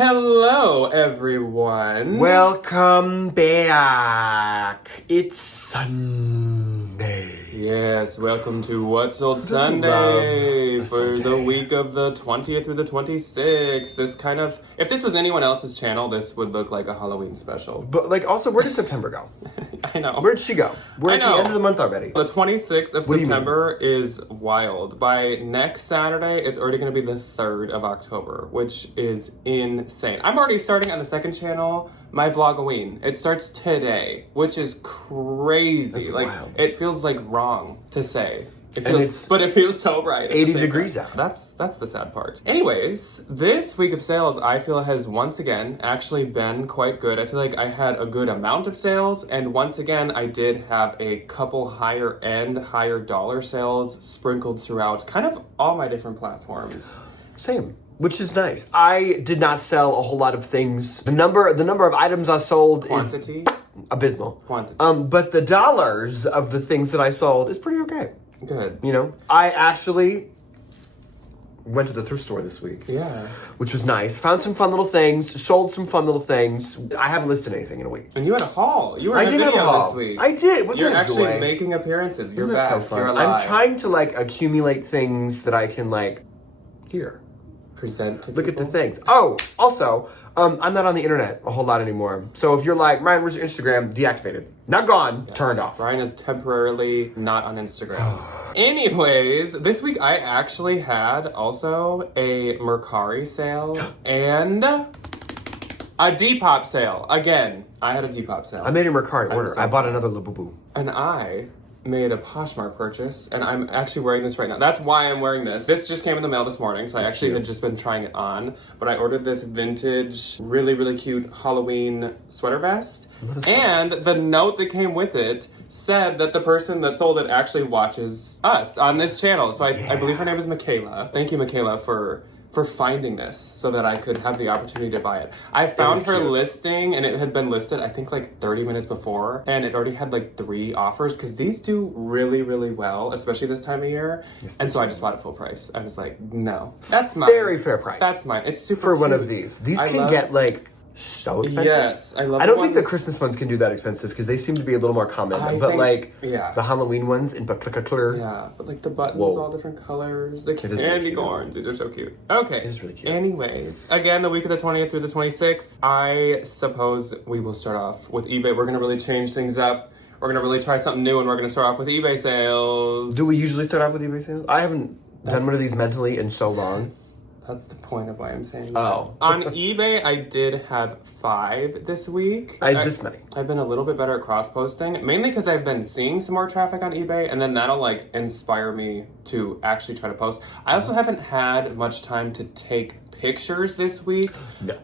Hello, everyone. Welcome back. It's Sunday. Yes, welcome to What Sold Sunday for the week of the 20th through the 26th. This kind of, if this was anyone else's channel, this would look like a Halloween special. But also, where did September go? I know. Where'd she go? We're at the end of the month already. The 26th of September is wild. By next Saturday, it's already going to be the 3rd of October, which is insane. I'm already starting on the second channel my vlogoween. It starts today, which is crazy. That's wild. It feels like wrong to say. But it feels so right. 80 degrees out. That's the sad part. Anyways, this week of sales I feel has once again actually been quite good. I feel like I had a good amount of sales, and once again I did have a couple higher end, higher dollar sales sprinkled throughout kind of all my different platforms. Same. Which is nice. I did not sell a whole lot of things. The number of items I sold Quantity? is abysmal. Quantity. But the dollars of the things that I sold is pretty okay. Good. You know, I actually went to the thrift store this week. Yeah. Which was nice. Found some fun little things. Sold some fun little things. I haven't listed anything in a week. And you had a haul. You were in a video this week. I did. Wasn't You're that actually joy? making appearances. You're Isn't back. that so fun? You're alive. I'm trying to accumulate things that I can here. Present to Look at the people. things. Oh, also, I'm not on the internet a whole lot anymore. So if you're like, Ryan, where's your Instagram? Deactivated. Not gone. Yes. Turned off. Brian is temporarily not on Instagram. Anyways, this week I actually had also a Mercari sale and a Depop sale. Again, I had a Depop sale. I made a Mercari order. so I bought another Labubu. And I made a Poshmark purchase, and I'm actually wearing this right now. That's why I'm wearing this. This just came in the mail this morning, so I actually had just been trying it on. But I ordered this vintage, really, really cute Halloween sweater vest. And the note that came with it said that the person that sold it actually watches us on this channel. So I believe her name is Michaela. Thank you, Michaela, for finding this so that I could have the opportunity to buy it. I found her listing, and it had been listed I think 30 minutes before, and it already had 3 offers because these do really, really well, especially this time of year. Yes, and so I just bought it full price. I was like, no, that's mine. Very fair price. That's mine. It's super for cute. one of these. These can get so expensive. Yes, I love. I don't think the Christmas ones can do that expensive because they seem to be a little more common. But the Halloween ones in particular. Yeah, but the buttons, all different colors. The candy corns, these are so cute. Okay, it is really cute. Anyways, again, the week of the 20th through the 26th, I suppose we will start off with eBay. We're gonna really change things up. We're gonna really try something new, and we're gonna start off with eBay sales. Do we usually start off with eBay sales? I haven't done one of these mentally in so long. That's the point of why I'm saying that. Oh. On eBay, I did have 5 this week. I had this many. I've been a little bit better at cross-posting, mainly because I've been seeing some more traffic on eBay, and then that'll inspire me to actually try to post. I also haven't had much time to take pictures this week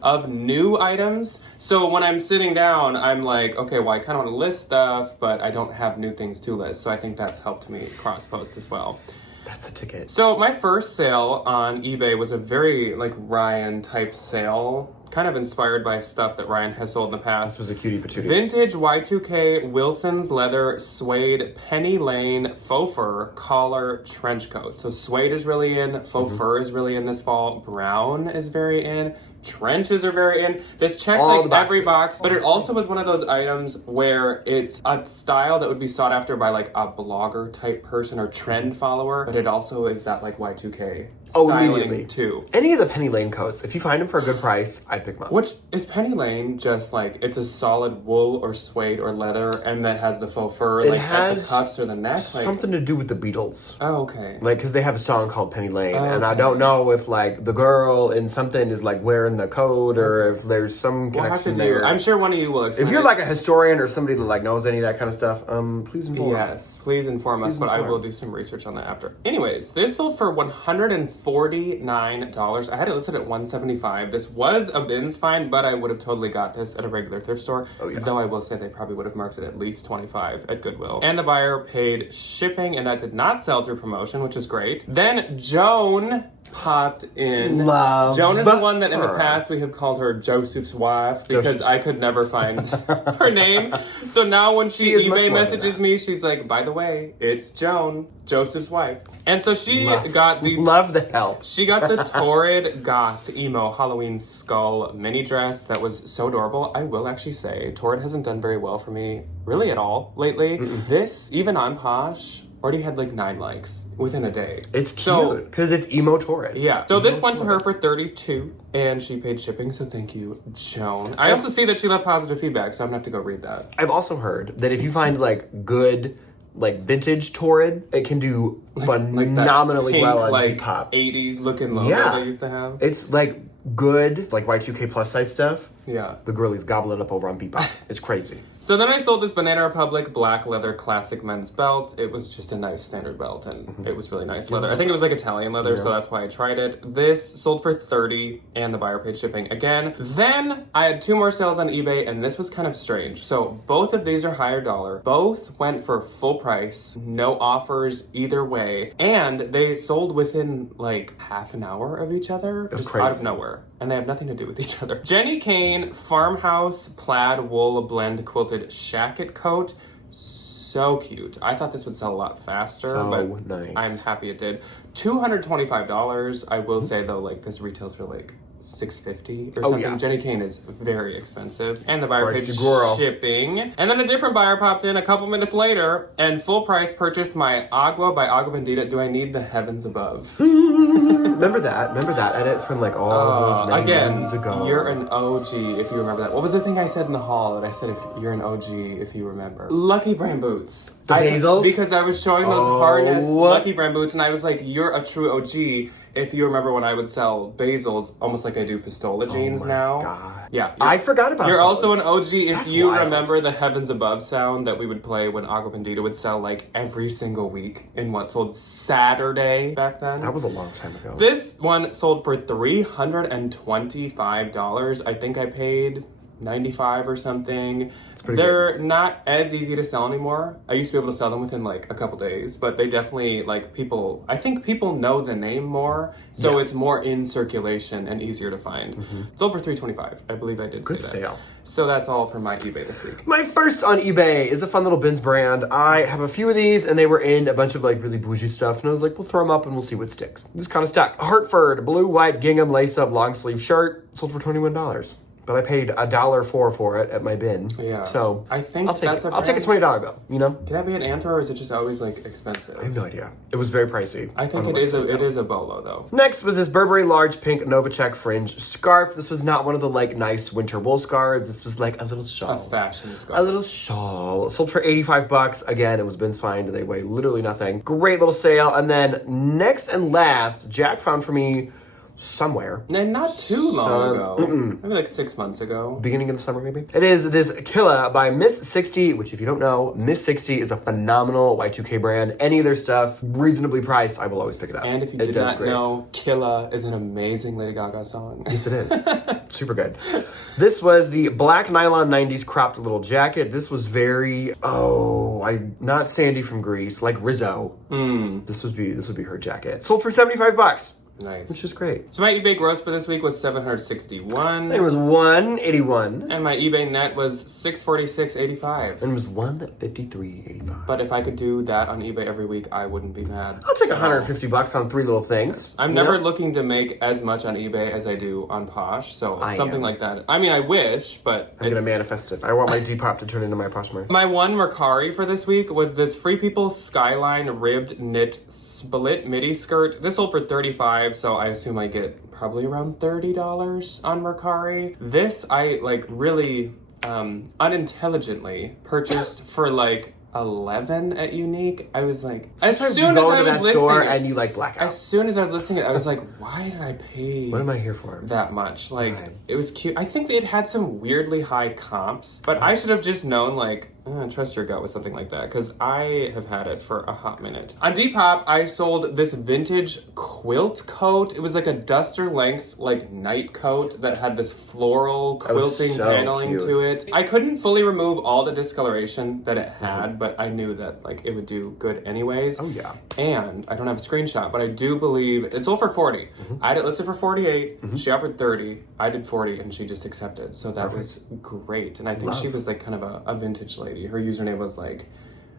of new items. So when I'm sitting down, I'm like, okay, well, I kind of want to list stuff, but I don't have new things to list. So I think that's helped me cross-post as well. That's a ticket. So my first sale on eBay was a very Ryan type sale, kind of inspired by stuff that Ryan has sold in the past. This was a cutie patootie. Vintage Y2K Wilson's leather suede penny lane faux fur collar trench coat. So suede is really in, faux fur is really in this fall, brown is very in, trenches are very in. This checked every box, but it also was one of those items where it's a style that would be sought after by a blogger type person or trend follower, but it also is that Y2K styling too. Any of the Penny Lane coats, if you find them for a good price, I'd pick them up. Which is Penny Lane just it's a solid wool or suede or leather, and that has the faux fur at the cuffs or the neck? Something to do with the Beatles. Oh, okay. Because they have a song called Penny Lane, and I don't know if the girl in something is wearing the coat or if there's some connection there. I'm sure one of you will explain. If you're a historian or somebody that knows any of that kind of stuff, please inform. Yes, please inform us, but I will do some research on that after. Anyways, this sold for $149. I had it listed at $175. This was a bins find, but I would have totally got this at a regular thrift store. Oh, yeah. Though I will say they probably would have marked it at least $25 at Goodwill. And the buyer paid shipping, and that did not sell through promotion, which is great. Then Joan popped in. Joan is the one that in the past we have called her Joseph's wife because I could never find her name. So now when she eBay messages me, she's like, by the way, it's Joan. Joseph's wife. And so she Love the help. She got the Torrid Goth Emo Halloween Skull mini dress that was so adorable. I will actually say, Torrid hasn't done very well for me, really at all, lately. This, even on Posh, already had like 9 likes within a day. It's cute, because it's emo Torrid. Yeah. So this went to her for $32, and she paid shipping, so thank you, Joan. I also see that she left positive feedback, so I'm gonna have to go read that. I've also heard that if you find like good, like vintage Torrid, it can do phenomenally pink, well on like, Depop. 80s looking logo they used to have. It's like good, like Y2K plus size stuff. Yeah. The girlies gobble it up over on Depop. It's crazy. So then I sold this Banana Republic black leather classic men's belt. It was just a nice standard belt, and it was really nice leather. I think it was like Italian leather, so that's why I tried it. This sold for $30, and the buyer paid shipping again. Then I had 2 more sales on eBay, and this was kind of strange. So both of these are higher dollar. Both went for full price, no offers either way, and they sold within like half an hour of each other, just crazy. out of nowhere. And they have nothing to do with each other. Jenny Kane Farmhouse Plaid Wool Blend Quilted Shacket Coat. So cute. I thought this would sell a lot faster, but nice. I'm happy it did. $225. I will say though, like this retails for like $650 or something. Yeah. Jenny Kane is very expensive. And the buyer paid girl. shipping. And then a different buyer popped in a couple minutes later and full price purchased my Agua by Agua Bendita. Do I need the heavens above? Remember that edit from like all those names ago. You're an OG if you remember that. What was the thing I said in the hall that I said if you're an OG if you remember? Lucky Brand boots. The Hazels? Because I was showing those harness Lucky Brand boots and I was like, you're a true OG if you remember when I would sell Bazels almost like I do Pistola jeans now. God. Yeah. I forgot about You're those. also an OG if That's you wild. remember the Heavens Above sound that we would play when Agua Bendita would sell like every single week in what sold Saturday back then. That was a long time ago. This one sold for $325. I think I paid $95 or something. They're not as easy to sell anymore. I used to be able to sell them within like a couple days, but they definitely like I think people know the name more, so it's more in circulation and easier to find. Sold for $325. I believe I did say that. Good sale. So that's all for my eBay this week. My first on eBay is a fun little bins brand. I have a few of these, and they were in a bunch of like really bougie stuff, and I was like, we'll throw them up and we'll see what sticks. This kind of stuck. Hartford blue white gingham lace up long sleeve shirt sold for $21. But I paid $1.04 for it at my bin. Yeah. So I think I'll take that's it. I'll take a $20 bill, you know? Can that be an Anthro or is it just always like expensive? I have no idea. It was very pricey. I think it is a bolo though. Next was this Burberry large pink Novacek fringe scarf. This was not one of the like nice winter wool scarves. This was like a little shawl. A fashion scarf. A little shawl. Sold for $85. Again, it was Ben's find. They weigh literally nothing. Great little sale. And then next and last, Jack found for me somewhere. And not too long ago. Maybe like 6 months ago. Beginning of the summer, maybe. It is this Killa by Miss 60, which if you don't know, Miss 60 is a phenomenal Y2K brand. Any of their stuff, reasonably priced, I will always pick it up. And if you did not know, Killa is an amazing Lady Gaga song. Yes, it is. Super good. This was the black nylon 90s cropped little jacket. This was very, not Sandy from Greece, like Rizzo. This would be her jacket. Sold for $75. Nice. Which is great. So my eBay gross for this week was $761. It was $181. And my eBay net was $646.85. And it was $153.85. But if I could do that on eBay every week, I wouldn't be mad. I'll take $150 on 3 little things. I'm never looking to make as much on eBay as I do on Posh, so something like that. I mean, I wish, but I'm gonna manifest it. I want my Depop to turn into my Poshmark. My one Mercari for this week was this Free People Skyline ribbed knit split midi skirt. This sold for $35. So I assume I get probably around $30 on Mercari. This I like really unintelligently purchased for like $11 at Unique. I was like, as soon as I was listening, and you like black out. As soon as I was listening, I was like, why did I pay? What am I here for? That much? Like, it was cute. I think it had some weirdly high comps, but I should have just known like. Trust your gut with something like that, because I have had it for a hot minute. On Depop, I sold this vintage quilt coat. It was like a duster length, like night coat that had this floral quilting paneling to it. I couldn't fully remove all the discoloration that it had, but I knew that like it would do good anyways. Oh yeah. And I don't have a screenshot, but I do believe it sold for $40. I had it listed for $48. She offered $30. I did $40, and she just accepted. So that was great. And I think she was like kind of a vintage lady. Her username was like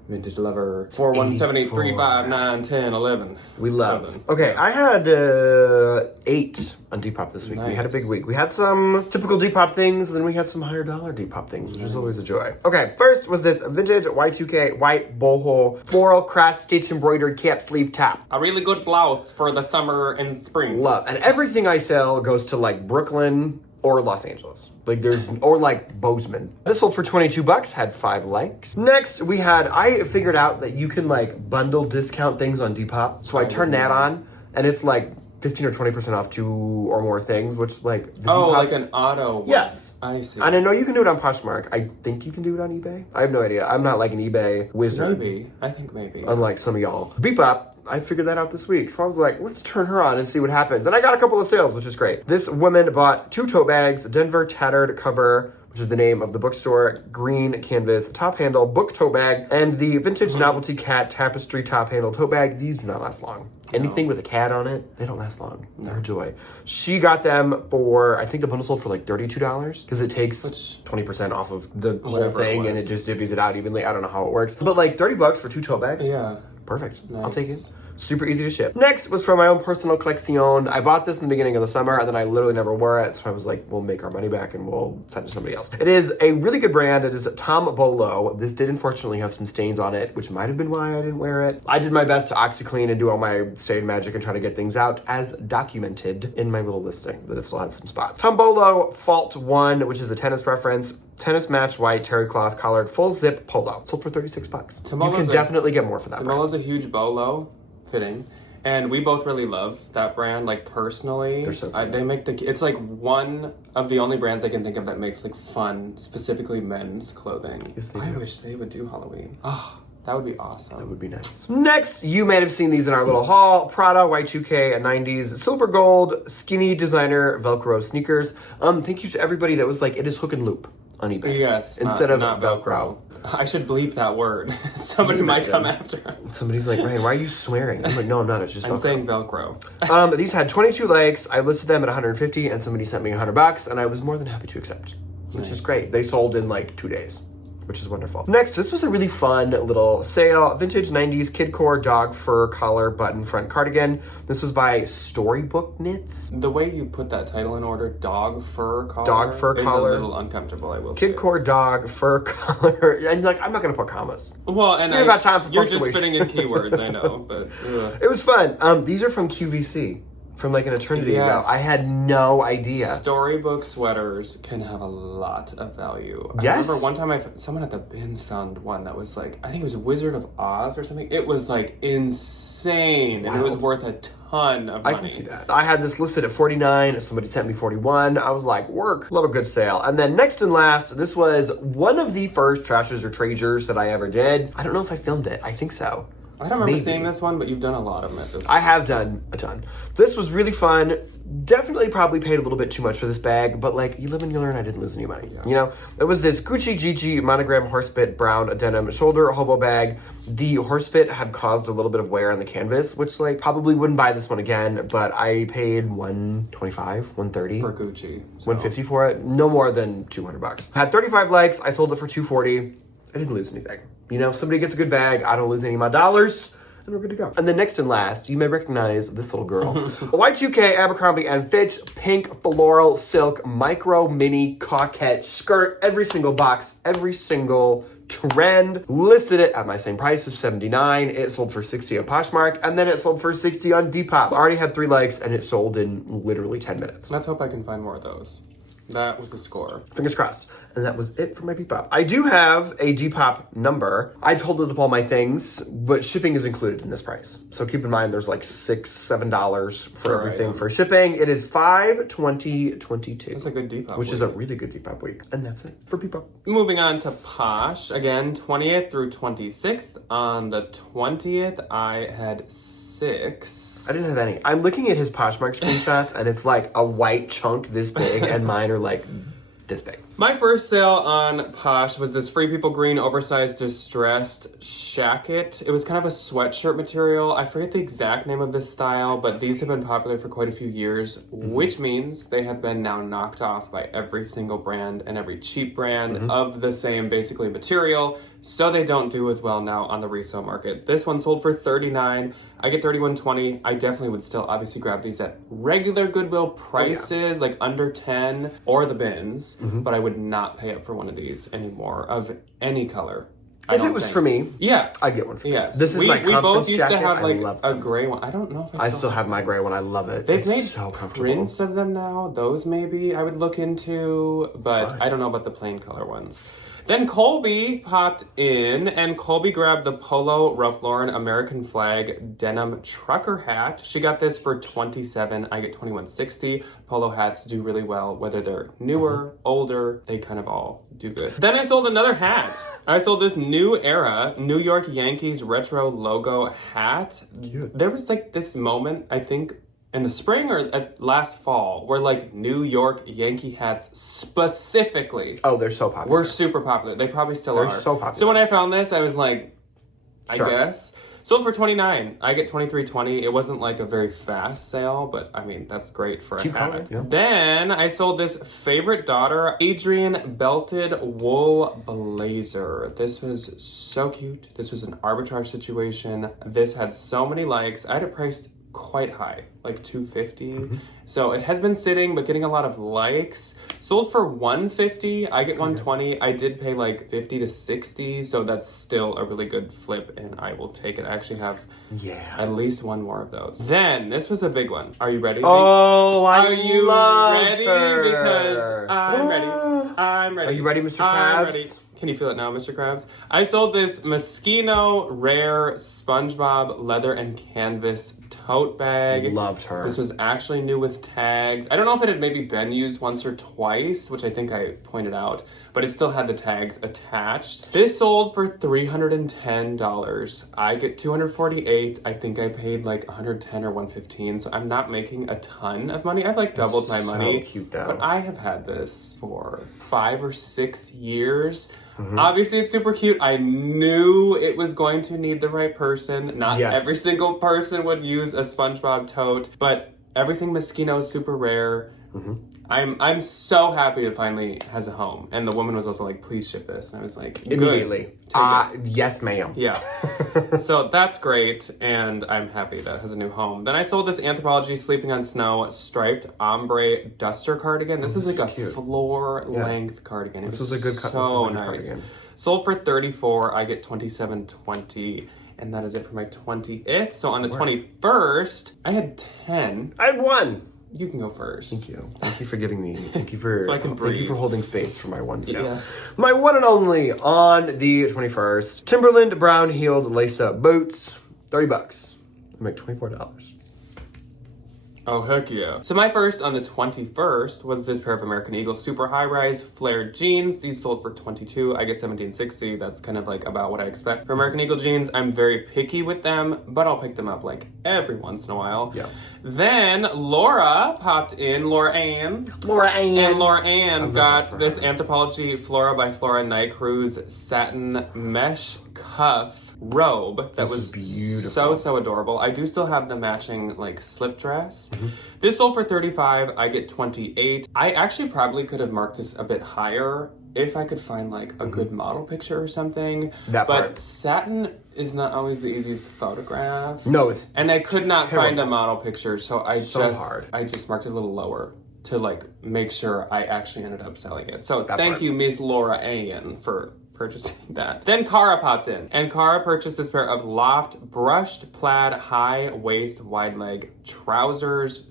Vintage Lover. 417-835-910-11. We love. 7. Okay, I had 8 on Depop this week. We had a big week. We had some typical Depop things, and then we had some higher dollar Depop things, which is always a joy. Okay, first was this vintage Y2K white boho floral cross stitch embroidered cap sleeve top. A really good blouse for the summer and spring. Love. And everything I sell goes to like Brooklyn or Los Angeles. Like or like Bozeman. This sold for $22, had 5 likes. Next, I figured out that you can like bundle discount things on Depop. So I turned that on, and it's like 15 or 20% off 2 or more things, which like the like an auto one. Yes. I see. And I know you can do it on Poshmark. I think you can do it on eBay. I have no idea. I'm not like an eBay wizard. Maybe. I think maybe. Unlike some of y'all. Depop, I figured that out this week. So I was like, let's turn her on and see what happens. And I got a couple of sales, which is great. This woman bought 2 tote bags, Denver Tattered Cover, which is the name of the bookstore, green canvas top handle book tote bag, and the vintage novelty cat tapestry top handle tote bag. These do not last long. Anything with a cat on it, they don't last long. They're a joy. She got them for, I think the bundle sold for like $32 because it takes 20% off of the whole thing and it just divvies it out evenly. I don't know how it works. But like $30 for 2 tote bags. Yeah. Perfect. Nice. I'll take it. Super easy to ship. Next was from my own personal collection. I bought this in the beginning of the summer and then I literally never wore it. So I was like, we'll make our money back and we'll send it to somebody else. It is a really good brand. It is Tom Bolo. This did unfortunately have some stains on it, which might have been why I didn't wear it. I did my best to OxyClean and do all my stain magic and try to get things out as documented in my little listing, but it still had some spots. Tom Bolo Fault 1, which is the tennis reference. Tennis match white terry cloth collared full zip polo. Sold for $36. You can definitely get more for that. Tomolo's a huge bolo fitting. And we both really love that brand, like personally. They're so cool. They make it's like one of the only brands I can think of that makes like fun, specifically men's clothing. Yes, they I do. wish they would do Halloween. Oh, that would be awesome. That would be nice. Next, you might have seen these in our little haul. Prada Y2K 90s silver gold skinny designer Velcro sneakers. Thank you to everybody that was like, it is hook and loop on eBay. Yes, instead of not Velcro. I should bleep that word. Somebody might come after us. Somebody's like, Ryan, why are you swearing? I'm like, no, I'm not. It's just Velcro. I'm saying Velcro. These had 22 likes. I listed them at 150 and somebody sent me $100 and I was more than happy to accept, which is great. They sold in like 2 days, which is wonderful. Next, this was a really fun little sale. Vintage 90s kidcore dog fur collar button front cardigan. This was by Storybook Knits. The way you put that title in order, dog fur collar, is a little uncomfortable, I will say. Kidcore dog fur collar. And like, I'm not going to put commas. Well, and you got time for you're just fitting in keywords, I know, but it was fun. These are from QVC. From like an eternity ago. I had no idea. Storybook sweaters can have a lot of value. Yes. I remember one time someone at the bins found one that was like, I think it was Wizard of Oz or something. It was like insane. Wow. And it was worth a ton of money. I can see that. I had this listed at $49. Somebody sent me $41. I was like, work. Love a good sale. And then next and last, this was one of the first Trashes or Treasures that I ever did. I don't know if I filmed it. I think so. I don't remember seeing this one, but you've done a lot of them at this point. I have done a ton. This was really fun. Definitely probably paid a little bit too much for this bag, but like, you live and you learn. I didn't lose any money. You know, it was this Gucci Gigi monogram horsebit brown denim shoulder hobo bag. The horsebit had caused a little bit of wear on the canvas, which like probably wouldn't buy this one again, but I paid $125, $130 for Gucci. So. $150 for it. No more than $200. Had 35 likes. I sold it for $240. I didn't lose anything. You know, if somebody gets a good bag, I don't lose any of my dollars, and we're good to go. And then next and last, you may recognize this little girl. A Y2K Abercrombie & Fitch pink floral silk micro mini coquette skirt. Every single box, every single trend. Listed it at my same price of $79. It sold for $60 on Poshmark, and then it sold for $60 on Depop. I already had 3 likes, and it sold in literally 10 minutes. Let's hope I can find more of those. That was a score. Fingers crossed. And that was it for my Depop. I do have a Depop number. I told it up all my things, but shipping is included in this price. So keep in mind there's like $6, $7 for everything for shipping. It is $520.22. That's a good Depop Which is a really good Depop week. And that's it for Depop. Moving on to Posh. Again, 20th through 26th. On the 20th, I had 6. I didn't have any. I'm looking at his Poshmark screenshots and it's like a white chunk this big and mine are like this big. My first sale on Posh was this Free People Green oversized distressed shacket. It was kind of a sweatshirt material. I forget the exact name of this style, but these have been popular for quite a few years, which means they have been now knocked off by every single brand and every cheap brand of the same basically material, so they don't do as well now on the resale market. This one sold for $39. I get $31.20. I definitely would still obviously grab these at regular Goodwill prices, like under 10 or the bins, but I would not pay up for one of these anymore of any color. If it was for me, yeah, I'd get one for me. Yes. This is my conference We both used jacket. to have like I love a them. gray one. I don't know if I still have my gray one. I love it. They've It's made so comfortable. prints of them now. Those maybe I would look into, but I don't know about the plain color ones. Then Colby popped in, and Colby grabbed the Polo Ralph Lauren American Flag denim trucker hat. She got this for $27. I get $21.60. Polo hats do really well, whether they're newer, older, they kind of all do good. Then I sold another hat. I sold this New Era New York Yankees retro logo hat. Cute. There was like this moment, I think, in the spring or at last fall, where like New York Yankee hats specifically Oh, they're so popular. were super popular. They probably still They're are. so popular. So when I found this, I was like, Sure. I guess. Sold for $29. I get $23.20. It wasn't like a very fast sale, but I mean, that's great for a Cute hat. color, yeah. Then I sold this favorite daughter Adrian belted wool blazer. This was so cute. This was an arbitrage situation. This had so many likes. I had it priced quite high, like $250. So it has been sitting, but getting a lot of likes. Sold for $150. I get $120. I did pay like $50 to $60, so that's still a really good flip, and I will take it. I actually have at least one more of those. Then this was a big one. Are you ready? Oh, Are you love ready? her. Because I'm ready. I'm ready. Are you ready, Mr. I'm Krabs? ready. Can you feel it now, Mr. Krabs? I sold this Moschino Rare SpongeBob leather and canvas tote bag. Loved her. This was actually new with tags. I don't know if it had maybe been used once or twice, which I think I pointed out, but it still had the tags attached. This sold for $310. I get $248. I think I paid like $110 or $115, so I'm not making a ton of money. I've like doubled my money. So cute though. But I have had this for 5 or 6 years. Obviously, it's super cute. I knew it was going to need the right person. Not every single person would use a SpongeBob tote, but everything Moschino is super rare. I'm so happy it finally has a home. And the woman was also like, please ship this. And I was like, Immediately. Good. Yes, ma'am. Yeah. So that's great, and I'm happy that it has a new home. Then I sold this Anthropologie Sleeping on Snow striped ombre duster cardigan. This was like a floor-length cardigan. It was a good so nice. cardigan. Sold for $34. I get $27.20. And that is it for my 20th. So on the 21st, I had 10. I had one. You can go first. Thank you. Thank you for giving me. Thank you for. So I can thank breathe. you for holding space for my one step. Yes. My one and only on the 21st, Timberland brown heeled lace up boots, $30. I make $24. Oh, heck yeah. So my first on the 21st was this pair of American Eagle super high-rise flared jeans. These sold for $22. I get $17.60. That's kind of like about what I expect. For American Eagle jeans, I'm very picky with them, but I'll pick them up like every once in a while. Yeah. Then Laura popped in, Laura Ann. And Laura Ann got this Anthropologie Flora by Flora Night Cruise satin mesh cuff robe that was beautiful. so adorable. I do still have the matching like slip dress. This sold for $35. I get $28. I actually probably could have marked this a bit higher if I could find like a good model picture or something. But satin is not always the easiest to photograph. No, it's and I could not find a model picture, so I hard. just marked it a little lower to like make sure I actually ended up selling it. So thank you, Miss Laura Ann, for purchasing that. Then Cara popped in, and Cara purchased this pair of Loft brushed plaid high waist wide leg trousers.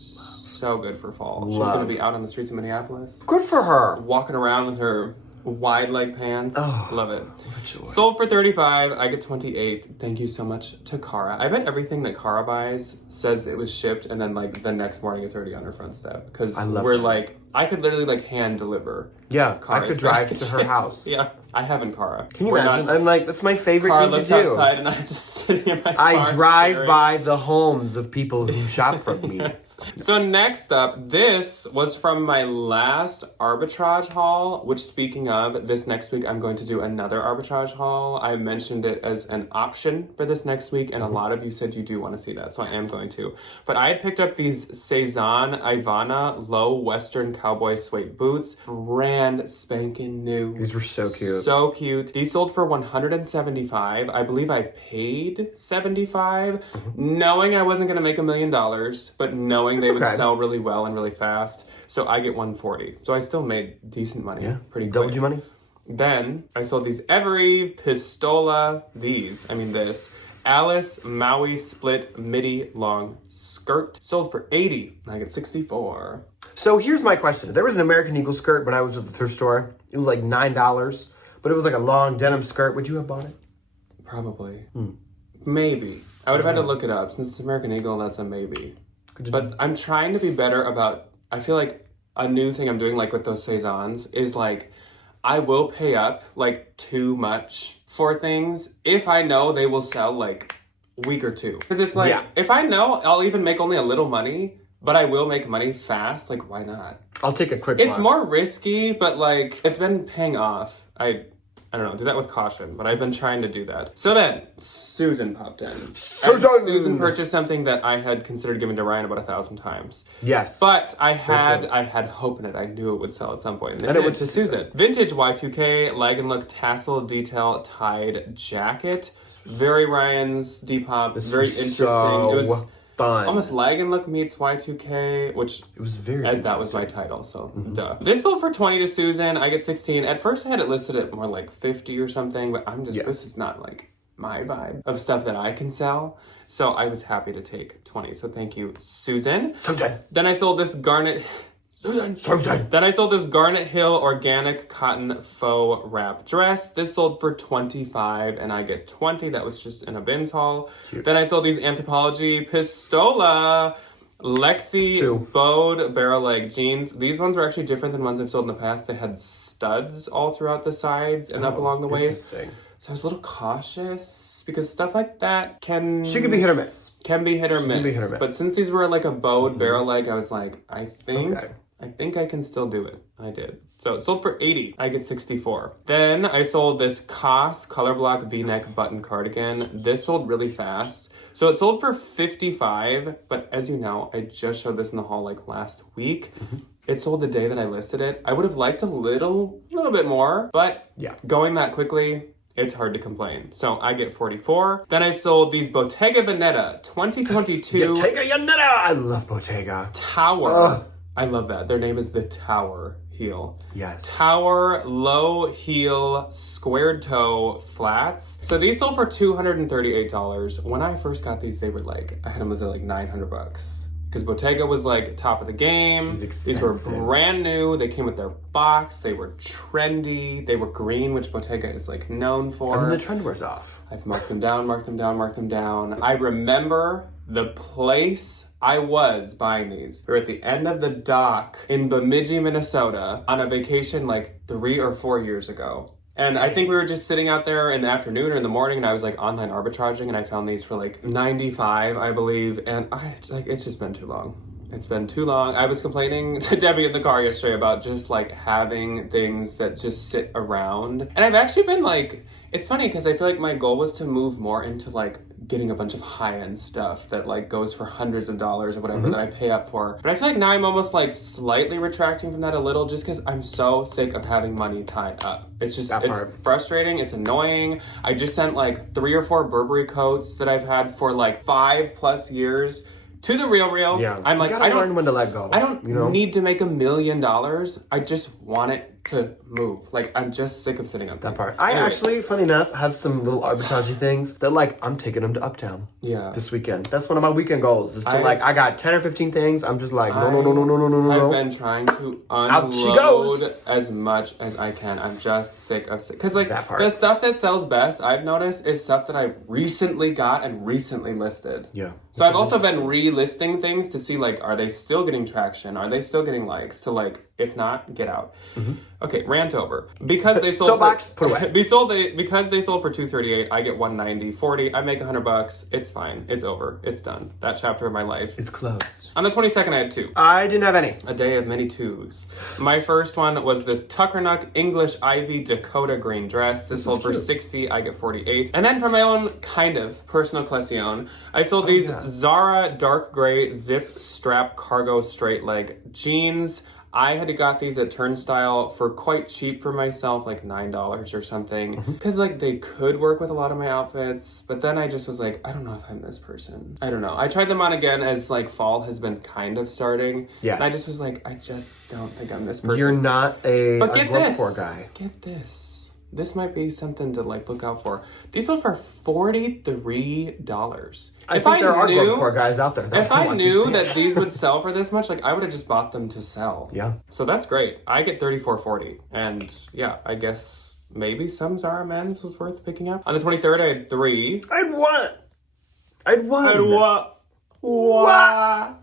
So good for fall. She's gonna be out on the streets of Minneapolis. Good for her. Walking around with her wide leg pants. Oh, love it. what joy. Sold for $35. I get $28. Thank you so much to Cara. I bet everything that Cara buys says it was shipped, and then like the next morning it's already on her front step. Because we're like I could literally like hand deliver. Yeah, Cars I could drive to her house. Yeah, I haven't Cara. Can you imagine? I'm like, that's my favorite Cara thing to lives do. outside and I'm just sitting in my car. I drive staring. by the homes of people who shop from me. Yes. So next up, this was from my last arbitrage haul, which speaking of, this next week I'm going to do another arbitrage haul. I mentioned it as an option for this next week, and a lot of you said you do want to see that, so I am going to. But I had picked up these Cezanne Ivana low Western cowboy suede boots, brand spanking new. These were so cute. So cute. These sold for $175. I believe I paid $75, knowing I wasn't going to make $1 million, but knowing they would sell really well and really fast. So I get $140. So I still made decent money. Yeah, pretty quick. doubled your money. Then I sold these Evereve Pistola. This Alice Maui split midi long skirt. Sold for $80. I get $64. So here's my question. There was an American Eagle skirt when I was at the thrift store. It was like $9, but it was like a long denim skirt. Would you have bought it? Probably. Maybe. I would have had to look it up. Since it's American Eagle, that's a maybe. But I'm trying to be better about, I feel like a new thing I'm doing like with those Cezannes is like, I will pay up like too much for things if I know they will sell like a week or two. Because it's like, if I know I'll even make only a little money, but I will make money fast, like why not? I'll take a quick It's walk. more risky, but like it's been paying off. I don't know, do that with caution, but I've been trying to do that. So then, Susan popped in. Susan purchased something that I had considered giving to Ryan about 1,000 times. Yes. But I had hope in it. I knew it would sell at some point. And it went to Susan. Vintage Y2K, Lag and Look tassel detail tied jacket. Very Ryan's Depop, very interesting. So it was fun. Almost Lag and Look meets Y2K, which it was very as that was my title, so duh. This sold for $20 to Susan. I get 16. At first I had it listed at more like 50 or something, but I'm just this is not like my vibe of stuff that I can sell. So I was happy to take 20. So thank you, Susan. Then I sold this garnet Then I sold this Garnet Hill organic cotton faux wrap dress. This sold for $25 and I get 20. That was just in a bins haul. Cute. Then I sold these Anthropologie Pistola Lexi bowed barrel leg jeans. These ones were actually different than ones I've sold in the past. They had studs all throughout the sides and up along the waist. So I was a little cautious because stuff like that can... She can be hit or miss. Can be hit or miss. But since these were like a bowed barrel leg, I was like, I think I can still do it. I did. So it sold for $80. I get 64. Then I sold this COS color block V-neck button cardigan. This sold really fast. So it sold for $55, but as you know, I just showed this in the haul like last week. It sold the day that I listed it. I would have liked a little bit more, but going that quickly, it's hard to complain. So I get 44. Then I sold these Bottega Veneta 2022. Bottega Veneta! I love Bottega. Tower. I love that. Their name is the Tower heel. Yes. Tower low heel squared toe flats. So these sold for $238. When I first got these, they were like, I had them listed like $900. Because Bottega was like top of the game. These were brand new. They came with their box. They were trendy. They were green, which Bottega is like known for. And then the trend wears off. I've marked them down, marked them down, marked them down. I remember the place I was buying these. We were at the end of the dock in Bemidji, Minnesota on a vacation like 3 or 4 years ago. And I think we were just sitting out there in the afternoon or in the morning and I was like online arbitraging and I found these for like $95, I believe. And it's just been too long. It's been too long. I was complaining to Debbie in the car yesterday about just like having things that just sit around. And I've actually been like, it's funny because I feel like my goal was to move more into like getting a bunch of high-end stuff that like goes for hundreds of dollars or whatever that I pay up for. But I feel like now I'm almost like slightly retracting from that a little just because I'm so sick of having money tied up. It's just, it's frustrating. It's annoying. I just sent like 3 or 4 Burberry coats that I've had for like 5+ years to the RealReal. Yeah. I'm like, I don't learn when to let go. I don't need to make $1 million. I just want it to move. Like, I'm just sick of sitting on that part. I actually, funny enough, have some little arbitragey things that like I'm taking them to Uptown. This weekend. That's one of my weekend goals. Is to I got 10 or 15 things. I'm just like no. I've been trying to unload as much as I can. I'm just sick of because like the stuff that sells best I've noticed is stuff that I recently got and recently listed. So I've also been relisting things to see like are they still getting traction? Are they still getting likes? To like If not, get out. Okay, rant over. Because they sold Soapbox, put away. Because they sold for $238, I get $190, $40. I make $100. It's fine. It's over. It's done. That chapter of my life It's closed. On the 22nd, I had 2. I didn't have any. A day of many 2s. My first one was this Tuckernuck English Ivy Dakota green dress. This sold for $60. I get $48. And then for my own kind of personal collection, I sold these Zara dark gray zip strap cargo straight leg jeans. I had got these at Turnstile for quite cheap for myself, like $9 or something. Because like they could work with a lot of my outfits. But then I just was like, I don't know if I'm this person. I don't know. I tried them on again as like fall has been kind of starting. Yes. And I just was like, I just don't think I'm this person. You're not But get this. poor guy. Get this. This might be something to like look out for. These sold for $43. I think there are poor guys out there. If I knew that these would sell for this much, like I would have just bought them to sell. Yeah. So that's great. I get $34.40, and yeah, I guess maybe some Zara men's was worth picking up. On the 23rd, I had 3. I'd won. What?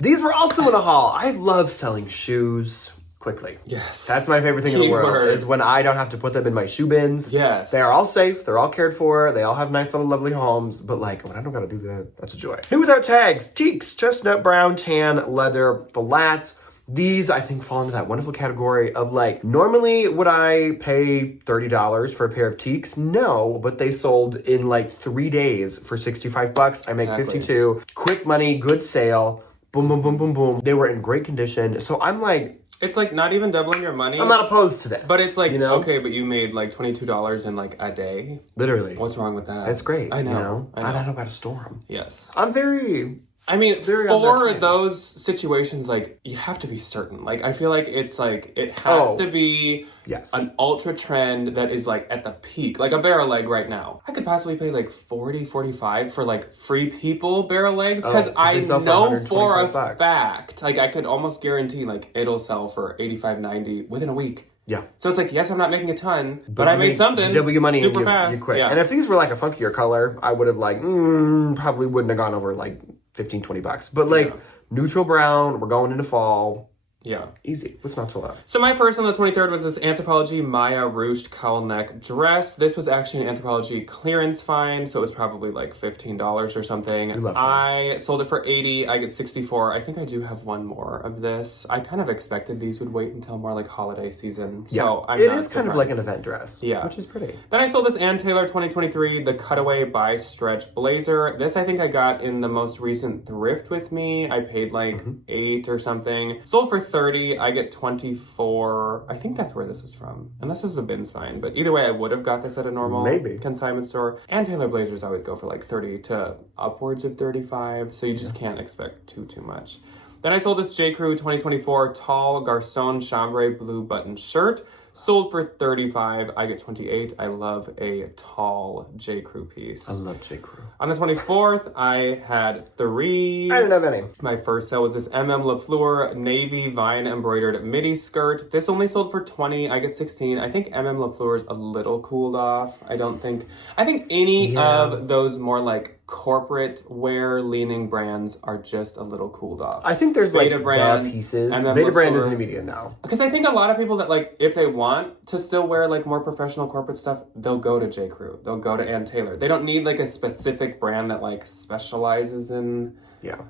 These were also in a haul. I love selling shoes quickly. Yes. That's my favorite thing in the world, Keyword. is when I don't have to put them in my shoe bins. Yes. They are all safe. They're all cared for. They all have nice little lovely homes. But like, when I don't gotta do that, that's a joy. New without tags. Teaks. Chestnut brown, tan, leather, flats. These, I think, fall into that wonderful category of like, normally would I pay $30 for a pair of teaks? No, but they sold in like 3 days for $65. I make Exactly. $52. Quick money, good sale. Boom, boom, boom, boom, boom. They were in great condition. So I'm like, It's like not even doubling your money. I'm not opposed to this. But it's like, you know? okay, but you made like $22 in like a day. Literally. What's wrong with that? That's great. I know. You know? I know. I don't know how to store them. Yes. I'm very... I mean, Very on that for train. those situations, like, you have to be certain. Like, I feel like it's like, it has to be Yes. an ultra trend that is like at the peak. Like a barrel leg right now. I could possibly pay like $40, $45 for like Free People barrel legs. Because I they sell for know for a $125. fact, like I could almost guarantee like it'll sell for $85, $90 within a week. Yeah. So it's like, yes, I'm not making a ton, but I you made something. You double your money super and fast. you quit. Yeah. And if these were like a funkier color, I would have like, probably wouldn't have gone over like $15-$20. But like neutral brown, we're going into fall. Yeah. Easy. What's not to love? So my first on the 23rd was this Anthropologie Maya ruched cowl neck dress. This was actually an Anthropologie clearance find, so it was probably like $15 or something. I sold it for $80. I get $64. I think I do have one more of this. I kind of expected these would wait until more like holiday season. So I'm it not is kind of like an surprised. event dress. Yeah. Which is pretty. Then I sold this Ann Taylor 2023, the Cutaway by Stretch Blazer. This I think I got in the most recent thrift with me. I paid like $8 or something. Sold for $30. I get $24. I think that's where this is from. And this is a bins find. But either way, I would have got this at a normal consignment store. And Taylor Blazers always go for like $30 to upwards of $35. So you just can't expect too much. Then I sold this J. Crew 2024 tall Garçon chambray blue button shirt. Sold for $35. I get $28. I love a tall J. Crew piece. I love J. Crew. On the 24th, I had 3. I didn't have any. My first sale was this MM LaFleur navy vine embroidered midi skirt. This only sold for $20. I get $16. I think MM LaFleur is a little cooled off. I think any of those more like corporate wear leaning brands are just a little cooled off. I think there's Beta like brand, the pieces. MM Beta brand LaFleur. isn't immediate now. Because I think a lot of people that like, if they want to still wear like more professional corporate stuff, they'll go to J. Crew. They'll go to Ann Taylor. They don't need like a specific brand that like specializes in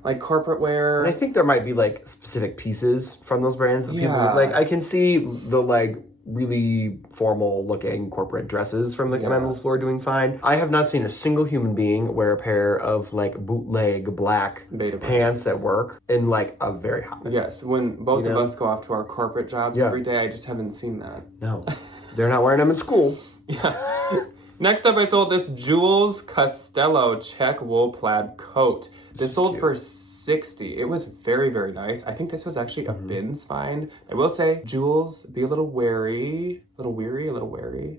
like corporate wear. And I think there might be like specific pieces from those brands that people like. I can see the like really formal looking corporate dresses from the MM LaFleur doing fine. I have not seen a single human being wear a pair of like bootleg black Beta pants brands. at work in like a very hot minute. Yes, when both of us go off to our corporate jobs every day, I just haven't seen that. No, they're not wearing them in school. Next up, I sold this Jules Costello check wool plaid coat. This sold for $60. It was very, very nice. I think this was actually a bins find. I will say, Jules, be a little wary. Weary.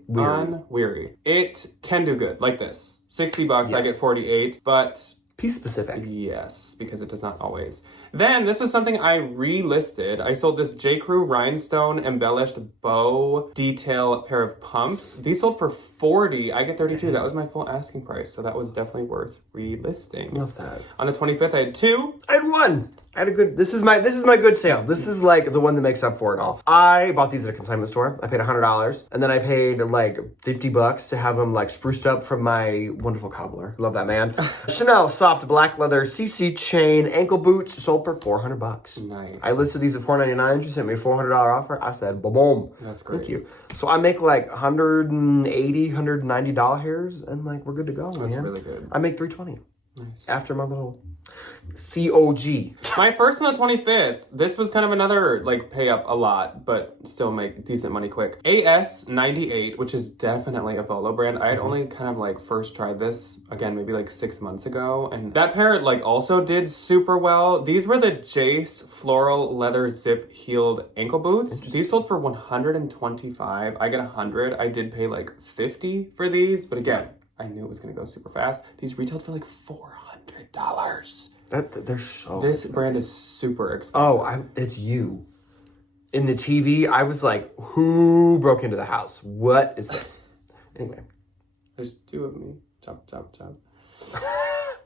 It can do good, like this. $60, I get $48, but Piece specific. yes, because it does not always. Then this was something I relisted. I sold this J. Crew rhinestone embellished bow detail pair of pumps. These sold for $40. I get $32. That was my full asking price, so that was definitely worth relisting. Love that. On the 25th, I had 2. I had 1. I had a good. This is my good sale. This is like the one that makes up for it all. I bought these at a consignment store. I paid $100, and then I paid like $50 to have them like spruced up from my wonderful cobbler. Love that man. Chanel soft black leather CC chain ankle boots sold for $400. Nice. I listed these at $499. She sent me a $400 offer. I said, boom. That's great. Thank you. So I make like $180, $190 hairs, and like we're good to go. That's man. really good. I make $320. Nice. After my little COG. My first on the 25th, this was kind of another, like, pay up a lot, but still make decent money quick. AS98, which is definitely a Bolo brand. I had only kind of, like, first tried this, again, maybe, like, 6 months ago. And that pair, like, also did super well. These were the Jace floral leather zip-heeled ankle boots. These sold for $125. I get $100. I did pay, like, $50 for these. But again, I knew it was going to go super fast. These retailed for, like, $400. They're so This expensive. brand is super expensive. Oh, it's you. In the TV, I was like, who broke into the house? What is this? Anyway. There's 2 of me. Chop, chop, chop.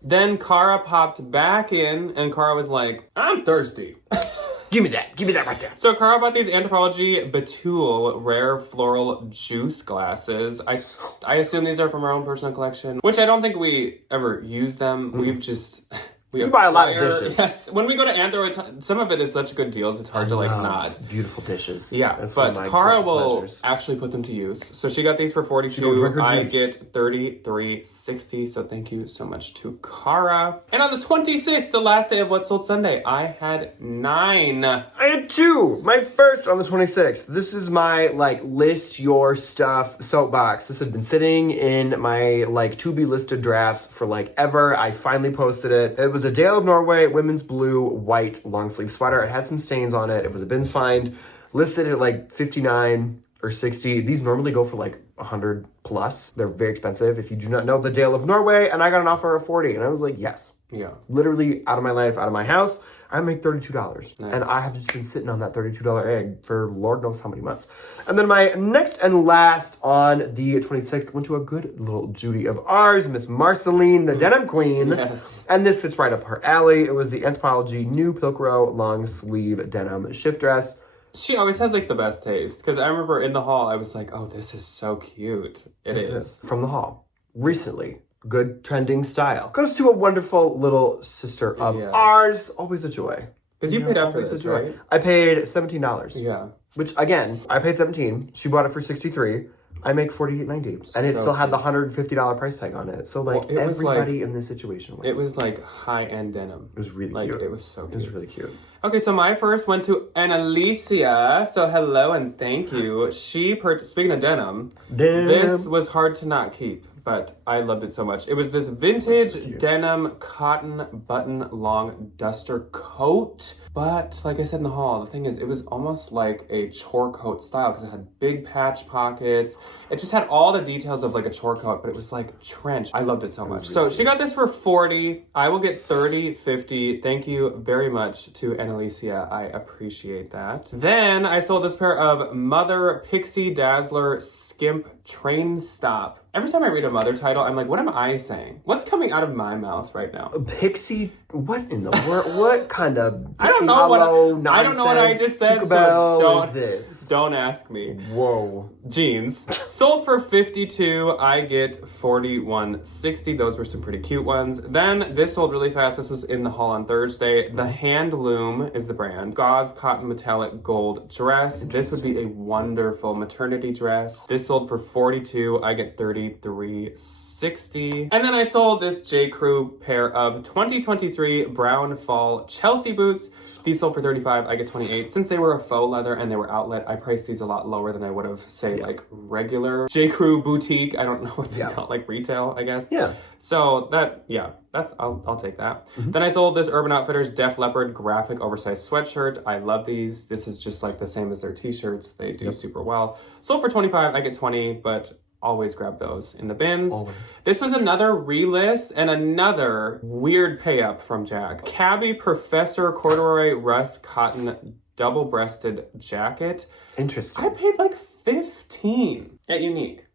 Then Cara popped back in, and Cara was like, I'm thirsty. Give me that right there. So Cara bought these Anthropologie Betul rare floral juice glasses. I assume these are from our own personal collection, which I don't think we ever use them. We've just... We buy a lot of dishes. Yes. When we go to Anthro, some of it is such good deals, it's hard to, like, not. Beautiful dishes. Yeah, That's one but of my Cara great will pleasures. actually put them to use. So she got these for go drink $42. her I juice. get $33.60. So thank you so much to Cara. And on the 26th, the last day of What Sold Sunday, I had 9. I had 2. My first on the 26th. This is my, like, list your stuff soapbox. This had been sitting in my, like, to-be-listed drafts for, like, ever. I finally posted it. It was a Dale of Norway women's blue white long sleeve sweater. It had some stains on it. It was a bins find. Listed at, like, 59 or 60. These normally go for, like, 100 plus. They're very expensive. If you do not know the Dale of Norway, and I got an offer of 40. And I was like, yes. Yeah. Literally out of my life, out of my house. I make $32. Nice. And I have just been sitting on that $32 egg for Lord knows how many months. And then my next and last on the 26th went to a good little Judy of ours, Miss Marceline, the denim queen. Yes. And this fits right up her alley. It was the Anthropologie New Pilcrow long sleeve denim shift dress. She always has, like, the best taste. Because I remember in the hall, I was like, oh, this is so cute. It is. From the hall. Recently. Good trending style. Goes to a wonderful little sister of ours. Always a joy. Because you paid up for this, right? I paid $17. Yeah. Which, again, I paid $17. She bought it for $63. I make $48.90. And it still had the $150 price tag on it. So, like, Well, everybody in this situation wins. It was, like, high-end denim. It was really like, cute. It was so It cute. was really cute. Okay, so my first went to Annalicia. So hello and thank you. She purchased, speaking of denim, this was hard to not keep, but I loved it so much. It was this vintage denim cotton button long duster coat. But like I said in the haul, the thing is, it was almost like a chore coat style because it had big patch pockets. It just had all the details of like a chore coat, but it was like trench. I loved it so much. So she got this for $40. I will get $30, $50. Thank you very much to Annalicia. I appreciate that. Then I sold this pair of Mother Pixie Dazzler Skimp Train Stop. Every time I read a Mother title, I'm like, what am I saying? What's coming out of my mouth right now? Pixie? What in the world? What kind of I don't know what I don't know what I just said. So is this? Don't ask me. Whoa. Jeans sold for $52. I get $41.60. Those were some pretty cute ones. Then this sold really fast. This was in the haul on Thursday. The Handloom is the brand. Gauze cotton metallic gold dress. This would be a wonderful maternity dress. This sold for $42. I get $33.60. And then I sold this J. Crew pair of 2023 brown fall Chelsea boots. These sold for $35. I get $28. Since they were a faux leather and they were outlet, I priced these a lot lower than I would have, say, like regular J. Crew boutique. I don't know what they call it, like retail, I guess. Yeah. So I'll take that. Then I sold this Urban Outfitters Def Leopard graphic oversized sweatshirt. I love these. This is just like the same as their t-shirts. They do super well. Sold for $25. I get $20, but always grab those in the bins. Always. This was another relist and another weird pay up from Jack. Cabby Professor Corduroy Rust Cotton double-breasted jacket. Interesting. I paid like $15 at Unique.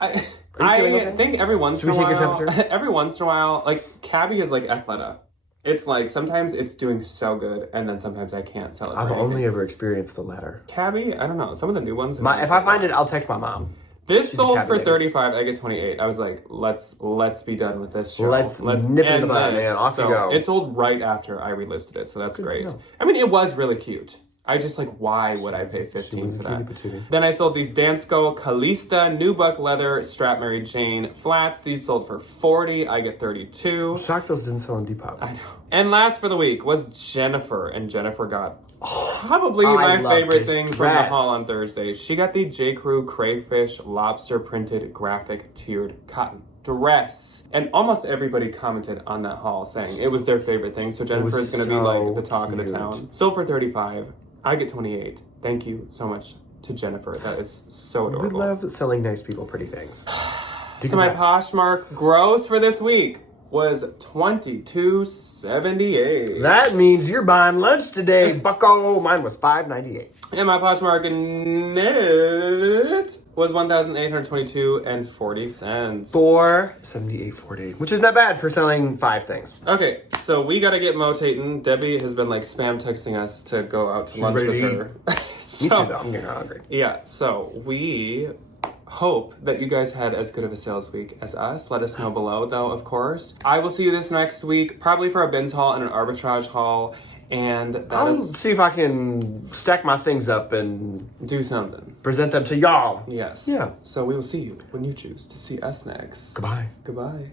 I think every once in a while, every once in a while, like Cabby is like Athleta. It's like sometimes it's doing so good, and then sometimes I can't sell it. I've only ever experienced the latter. Cabby, I don't know. Some of the new ones. If I find it, I'll text my mom. This sold for $35. I get $28. I was like, let's be done with this show. Let's nip it in the bud, man. Off you go. It sold right after I relisted it, so that's great. I mean, it was really cute. I just like, why would I pay $15 for that? Then I sold these Dansko Kalista Nubuck leather strap Mary Jane flats. These sold for $40. I get $32. I'm shocked those didn't sell on Depop. I know. And last for the week was Jennifer, and Jennifer got probably my favorite thing from the haul on Thursday. She got the J. Crew crayfish lobster printed graphic tiered cotton dress, and almost everybody commented on that haul saying it was their favorite thing. So Jennifer is going to be like the talk of the town. Sold for $35. I get $28. Thank you so much to Jennifer. That is so adorable. We love selling nice people pretty things. So my Poshmark gross for this week was $22.78. That means you're buying lunch today, bucko. Mine was $5.98. And my Poshmark net was $1,822.40. $478.48, which is not bad for selling 5 things. Okay, so we gotta get motating. Debbie has been like spam texting us to go out to lunch with her. Me too, though. I'm getting hungry. Yeah, so we hope that you guys had as good of a sales week as us. Let us know below, though, of course. I will see you this next week, probably for a bins haul and an arbitrage haul. And I'll see if I can stack my things up and do something. Present them to y'all. Yes. Yeah. So we will see you when you choose to see us next. Goodbye. Goodbye.